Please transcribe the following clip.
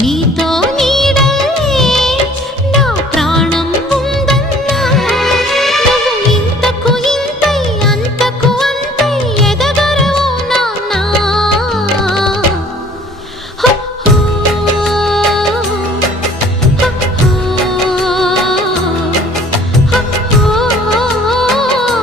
నీతో